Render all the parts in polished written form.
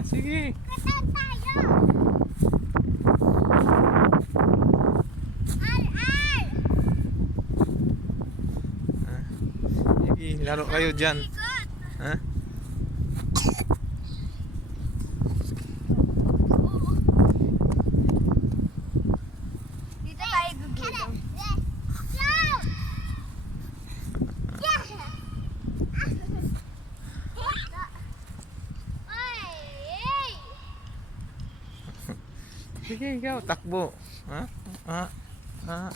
Sige. Kasal tayo. Al. Sige, laro kayo dyan. Ha? Dito tayo gugutom. Sige, ikaw, takbo. Ha? Ha? Ha?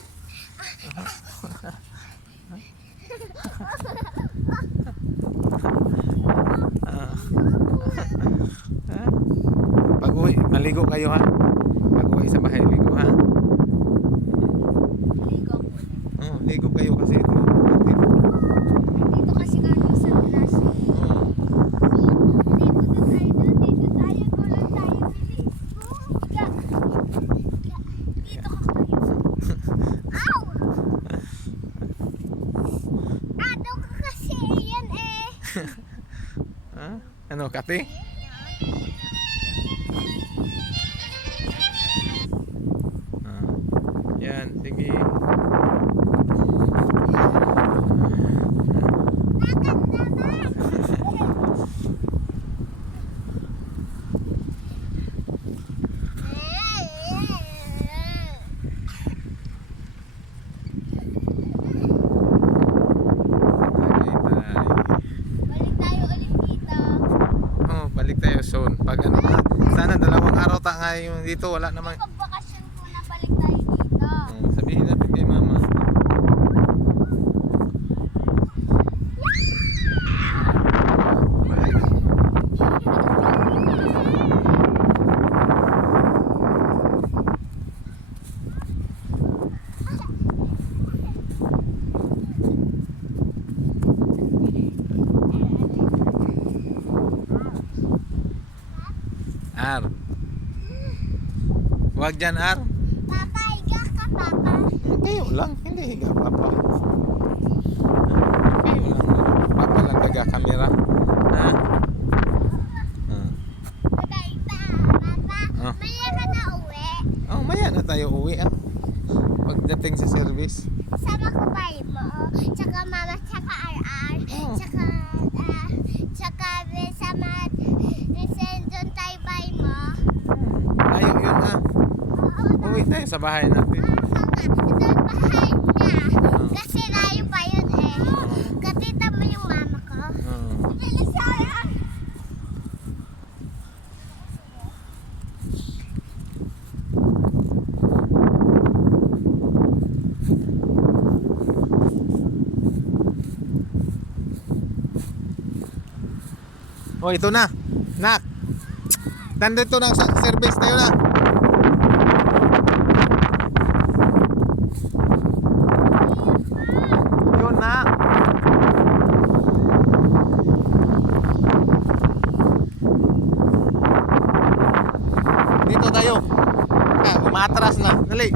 Pag-uwi, maligo kayo ha. Pag-uwi sa bahay, ligo ha. Ligo ko. Ligo kayo kasi ito. Dito kasi kami sa class. Dito tayo, tulog tayo. Dito ka kayo. Ow! Daw ka kasi yan eh. Ha? Ano, kati? Yan, sige. Balik tayo ulit dito. Balik tayo soon. Pag ano na, sana 2 araw tayo dito, wala namang. Pag-bakasyon ko na balik tayo dito. Sabihin natin kay mama. Ar. Wag dyan, Ar. Papa, higa ka, Papa. Tayo lang, hindi higa, Papa. Tayo lang. Papa lang taga-camera. Ha? Papa, maya ka na uwi. Maya na tayo uwi, pagdating sa service. Sama ko pa mo. Tsaka mama, tsaka RR. Tsaka sama doon tayo ba mo. Ayaw yun, uwi tayo sa bahay natin. Doon bahay niya. Kasi layo pa yun eh. Katita mo yung mama ko. Bilis siya. Ito na. Nak. Nandito na sa service tayo na. Yun na. Dito tayo. Umatras na. Dali.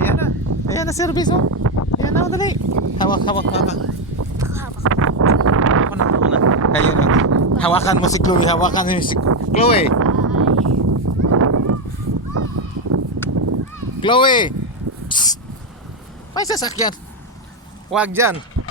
Ayan na. Ayan na service oh. Ayan na, dali. Hawak. Ako na. Kayo na. Hawakan mo si Chloe. Chloe. Chloe. Psst. May sasakyan. Huwag dyan.